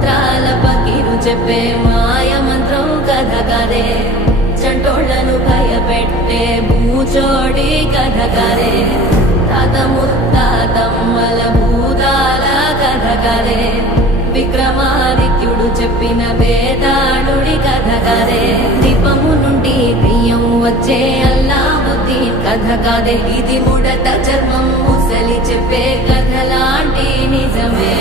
మంత్రాల పకిరు చెప్పే మాయ మంత్రం కథ కదే చంటోళ్లను భయపెట్టే భూచోడి కథ కదే తాత ముత్తాతమ్మల భూతాల కథ కదే విక్రమాదిత్యుడు చెప్పిన వేదాళుడి కథ కదే దీపము నుండి బియ్యం వచ్చే అల్లావుద్దీన్ కథ కదే ఇది ముడత చర్మం ముసలి చెప్పే కథ లాంటి నిజమే